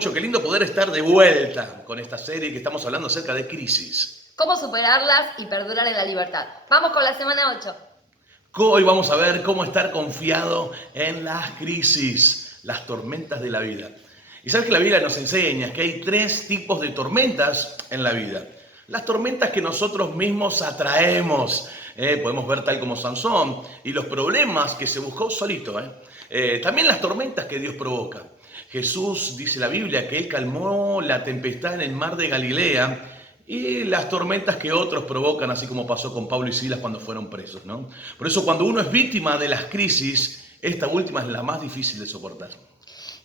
mucho, qué lindo poder estar de vuelta con esta serie que estamos hablando acerca de crisis. ¿Cómo superarlas y perdurar en la libertad? Vamos con la semana 8. Hoy vamos a ver cómo estar confiado en las crisis, las tormentas de la vida. Y sabes que la Biblia nos enseña que hay 3 tipos de tormentas en la vida. Las tormentas que nosotros mismos atraemos, podemos ver tal como Sansón, y los problemas que se buscó solito. También las tormentas que Dios provoca. Jesús, dice la Biblia, que Él calmó la tempestad en el mar de Galilea y las tormentas que otros provocan, así como pasó con Pablo y Silas cuando fueron presos, ¿no? Por eso cuando uno es víctima de las crisis, esta última es la más difícil de soportar.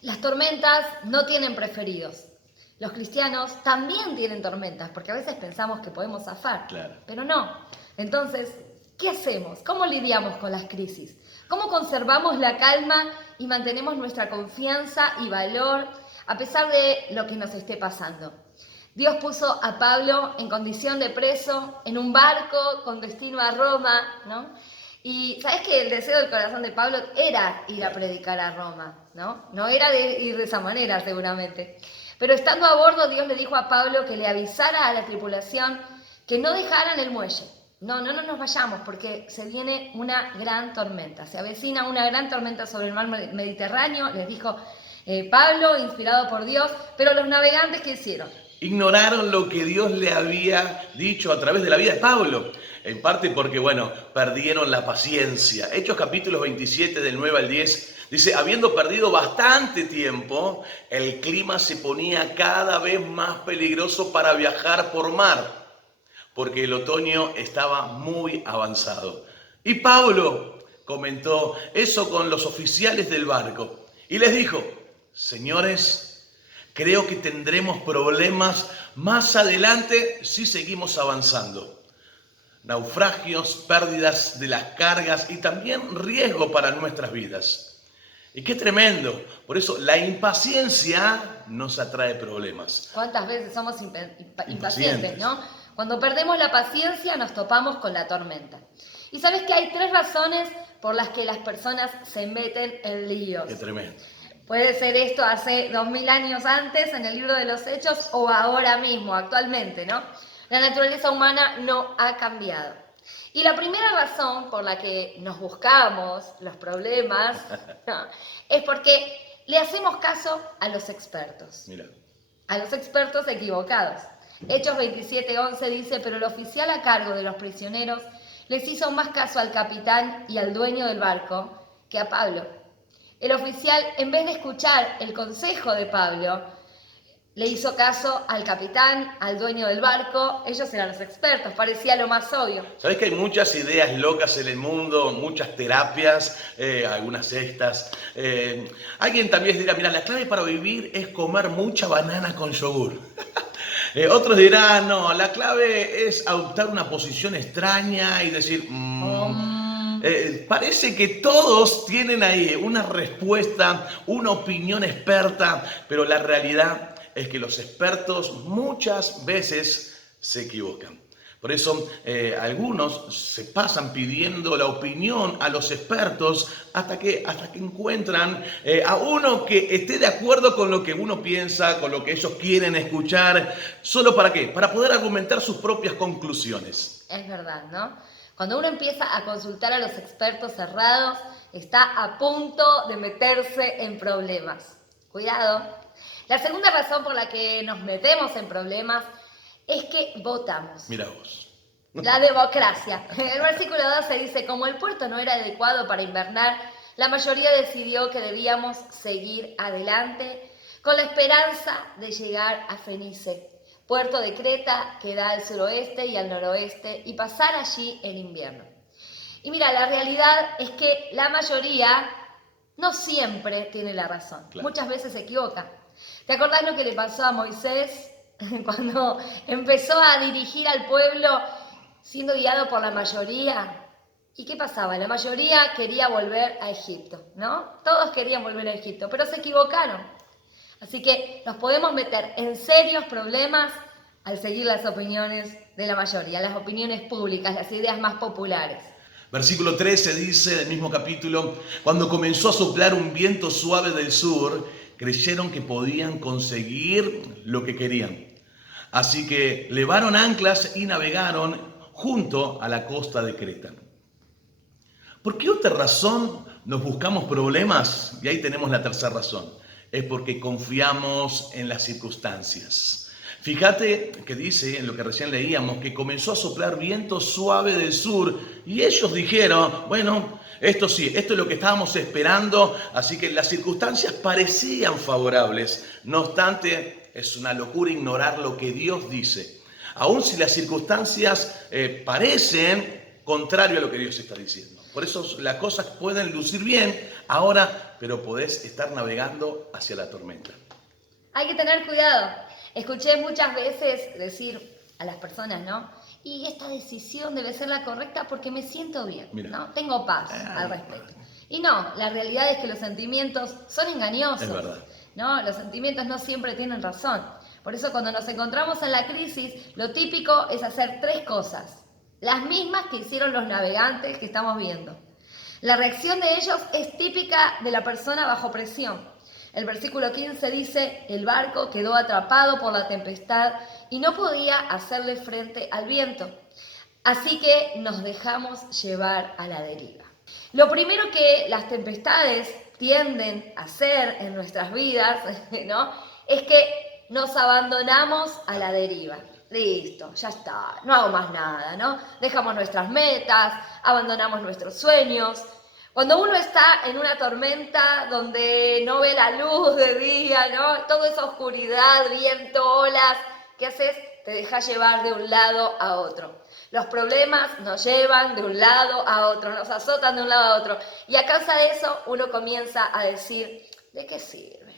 Las tormentas no tienen preferidos. Los cristianos también tienen tormentas, porque a veces pensamos que podemos zafar, Claro. pero no. Entonces, ¿qué hacemos? ¿Cómo lidiamos con las crisis? ¿Cómo conservamos la calma y mantenemos nuestra confianza y valor a pesar de lo que nos esté pasando? Dios puso a Pablo en condición de preso, en un barco con destino a Roma, ¿no? Y sabes que el deseo del corazón de Pablo era ir a predicar a Roma, ¿no? No era de ir de esa manera, seguramente. Pero estando a bordo, Dios le dijo a Pablo que le avisara a la tripulación que no dejaran el muelle. No nos vayamos porque se viene una gran tormenta. Se avecina una gran tormenta sobre el mar Mediterráneo, les dijo Pablo, inspirado por Dios. Pero los navegantes, ¿qué hicieron? Ignoraron lo que Dios le había dicho a través de la vida de Pablo. En parte porque, perdieron la paciencia. Hechos capítulos 27 del 9 al 10 dice, habiendo perdido bastante tiempo, el clima se ponía cada vez más peligroso para viajar por mar, porque el otoño estaba muy avanzado. Y Pablo comentó eso con los oficiales del barco y les dijo, señores, creo que tendremos problemas más adelante si seguimos avanzando. Naufragios, pérdidas de las cargas y también riesgo para nuestras vidas. Y qué tremendo. Por eso la impaciencia nos atrae problemas. ¿Cuántas veces somos impacientes, no? Cuando perdemos la paciencia nos topamos con la tormenta. Y sabes que hay 3 razones por las que las personas se meten en líos. Qué tremendo. Puede ser esto hace 2000 años antes en el libro de los Hechos o ahora mismo, actualmente, ¿no? La naturaleza humana no ha cambiado. Y la primera razón por la que nos buscamos los problemas es porque le hacemos caso a los expertos. Mira. A los expertos equivocados. Hechos 27:11 dice, pero el oficial a cargo de los prisioneros les hizo más caso al capitán y al dueño del barco que a Pablo. El oficial, en vez de escuchar el consejo de Pablo, le hizo caso al capitán, al dueño del barco. Ellos eran los expertos, parecía lo más obvio. ¿Sabés que hay muchas ideas locas en el mundo, muchas terapias, algunas sectas? Alguien también dirá, mira, la clave para vivir es comer mucha banana con yogur. Otros dirán, no, la clave es adoptar una posición extraña y decir, parece que todos tienen ahí una respuesta, una opinión experta, pero la realidad es que los expertos muchas veces se equivocan. Por eso algunos se pasan pidiendo la opinión a los expertos hasta que encuentran a uno que esté de acuerdo con lo que uno piensa, con lo que ellos quieren escuchar. ¿Solo para qué? Para poder argumentar sus propias conclusiones. Es verdad, ¿no? Cuando uno empieza a consultar a los expertos cerrados, está a punto de meterse en problemas. Cuidado. La segunda razón por la que nos metemos en problemas es que votamos. Mira vos. La democracia. El versículo 12 dice, como el puerto no era adecuado para invernar, la mayoría decidió que debíamos seguir adelante con la esperanza de llegar a Fenice, puerto de Creta que da al suroeste y al noroeste, y pasar allí el invierno. Y mira, la realidad es que la mayoría no siempre tiene la razón. Claro. Muchas veces se equivoca. ¿Te acordás lo que le pasó a Moisés cuando empezó a dirigir al pueblo siendo guiado por la mayoría? ¿Y qué pasaba? La mayoría quería volver a Egipto, ¿no? Todos querían volver a Egipto, pero se equivocaron. Así que nos podemos meter en serios problemas al seguir las opiniones de la mayoría, las opiniones públicas, las ideas más populares. Versículo 13 dice del mismo capítulo, cuando comenzó a soplar un viento suave del sur, Creyeron que podían conseguir lo que querían. Así que levaron anclas y navegaron junto a la costa de Creta. ¿Por qué otra razón nos buscamos problemas? Y ahí tenemos la tercera razón. Es porque confiamos en las circunstancias. Fíjate que dice, en lo que recién leíamos, que comenzó a soplar viento suave del sur y ellos dijeron, bueno, esto sí, esto es lo que estábamos esperando, así que las circunstancias parecían favorables. No obstante, es una locura ignorar lo que Dios dice. Aun si las circunstancias parecen contrario a lo que Dios está diciendo. Por eso las cosas pueden lucir bien ahora, pero podés estar navegando hacia la tormenta. Hay que tener cuidado. Escuché muchas veces decir a las personas, ¿no? Y esta decisión debe ser la correcta porque me siento bien, Mira. ¿no? Tengo paz al respecto. Y no, la realidad es que los sentimientos son engañosos. Es verdad. ¿No? Los sentimientos no siempre tienen razón. Por eso cuando nos encontramos en la crisis, lo típico es hacer tres cosas. Las mismas que hicieron los navegantes que estamos viendo. La reacción de ellos es típica de la persona bajo presión. El versículo 15 dice, el barco quedó atrapado por la tempestad y no podía hacerle frente al viento. Así que nos dejamos llevar a la deriva. Lo primero que las tempestades tienden a hacer en nuestras vidas, ¿no? Es que nos abandonamos a la deriva. Listo, ya está, no hago más nada, ¿no? Dejamos nuestras metas, abandonamos nuestros sueños. Cuando uno está en una tormenta donde no ve la luz de día, ¿no? Toda esa oscuridad, viento, olas, ¿qué haces? Te dejas llevar de un lado a otro. Los problemas nos llevan de un lado a otro, nos azotan de un lado a otro. Y a causa de eso uno comienza a decir, ¿de qué sirve?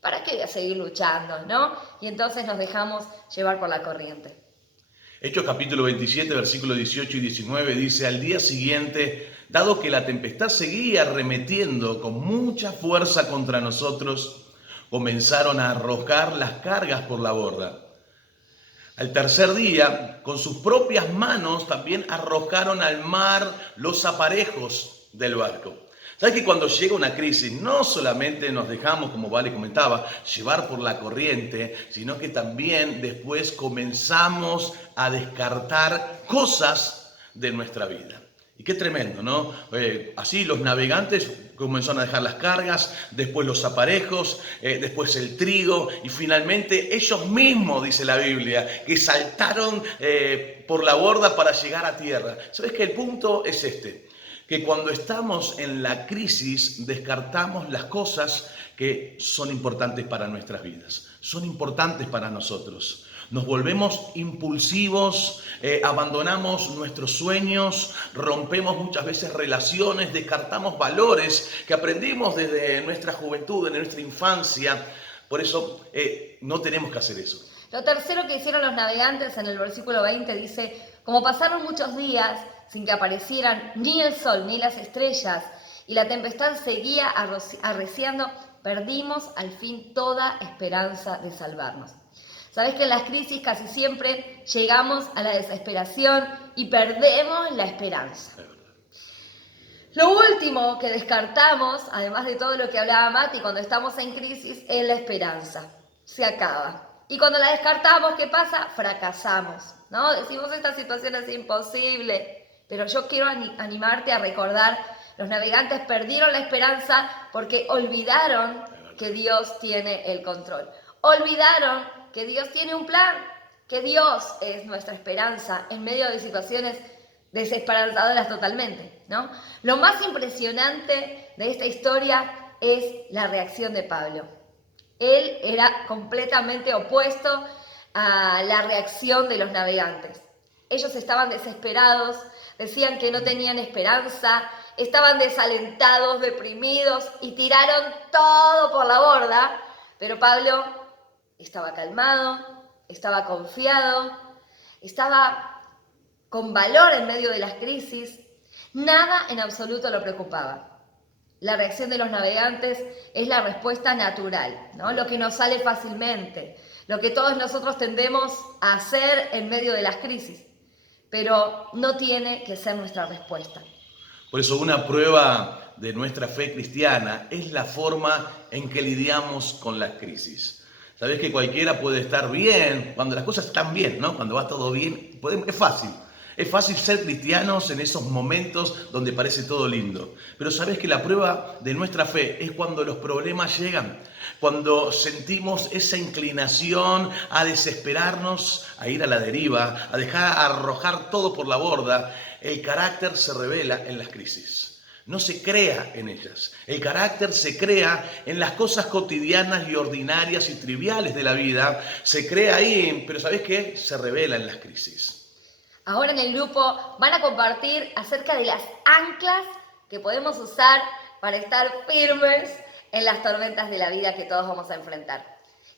¿Para qué voy a seguir luchando, no? Y entonces nos dejamos llevar por la corriente. Hechos capítulo 27, versículos 18 y 19 dice, al día siguiente, dado que la tempestad seguía arremetiendo con mucha fuerza contra nosotros, comenzaron a arrojar las cargas por la borda. Al tercer día, con sus propias manos también arrojaron al mar los aparejos del barco. ¿Sabes que cuando llega una crisis no solamente nos dejamos, como Vale comentaba, llevar por la corriente, sino que también después comenzamos a descartar cosas de nuestra vida? Y qué tremendo, ¿no? Así los navegantes comenzaron a dejar las cargas, después los aparejos, después el trigo y finalmente ellos mismos, dice la Biblia, que saltaron por la borda para llegar a tierra. ¿Sabes que el punto es este? Que cuando estamos en la crisis descartamos las cosas que son importantes para nuestras vidas, son importantes para nosotros. Nos volvemos impulsivos, abandonamos nuestros sueños, rompemos muchas veces relaciones, descartamos valores que aprendimos desde nuestra juventud, en nuestra infancia. Por eso no tenemos que hacer eso. Lo tercero que hicieron los navegantes en el versículo 20 dice, como pasaron muchos días sin que aparecieran ni el sol ni las estrellas y la tempestad seguía arreciando, perdimos al fin toda esperanza de salvarnos. Sabes que en las crisis casi siempre llegamos a la desesperación y perdemos la esperanza. Lo último que descartamos, además de todo lo que hablaba Mati, cuando estamos en crisis, es la esperanza. Se acaba. Y cuando la descartamos, ¿qué pasa? Fracasamos, ¿no? Decimos, esta situación es imposible. Pero yo quiero animarte a recordar, los navegantes perdieron la esperanza porque olvidaron que Dios tiene el control. Olvidaron que Dios tiene un plan, que Dios es nuestra esperanza en medio de situaciones desesperanzadoras totalmente, ¿no? Lo más impresionante de esta historia es la reacción de Pablo. Él era completamente opuesto a la reacción de los navegantes. Ellos estaban desesperados, decían que no tenían esperanza, estaban desalentados, deprimidos y tiraron todo por la borda, pero Pablo estaba calmado, estaba confiado, estaba con valor en medio de las crisis, nada en absoluto lo preocupaba. La reacción de los navegantes es la respuesta natural, ¿no? Lo que nos sale fácilmente, lo que todos nosotros tendemos a hacer en medio de las crisis, pero no tiene que ser nuestra respuesta. Por eso una prueba de nuestra fe cristiana es la forma en que lidiamos con las crisis. Sabés que cualquiera puede estar bien, cuando las cosas están bien, ¿no? Cuando va todo bien, es fácil. Es fácil ser cristianos en esos momentos donde parece todo lindo. Pero sabés que la prueba de nuestra fe es cuando los problemas llegan, cuando sentimos esa inclinación a desesperarnos, a ir a la deriva, a dejar arrojar todo por la borda. El carácter se revela en las crisis. No se crea en ellas. El carácter se crea en las cosas cotidianas y ordinarias y triviales de la vida. Se crea ahí, pero ¿sabés qué? Se revela en las crisis. Ahora en el grupo van a compartir acerca de las anclas que podemos usar para estar firmes en las tormentas de la vida que todos vamos a enfrentar.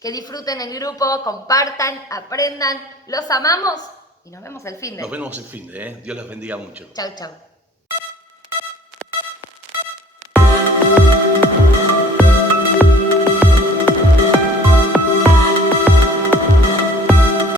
Que disfruten el grupo, compartan, aprendan, los amamos y nos vemos el fin de. Nos vemos el fin de, Dios los bendiga mucho. Chau, chau.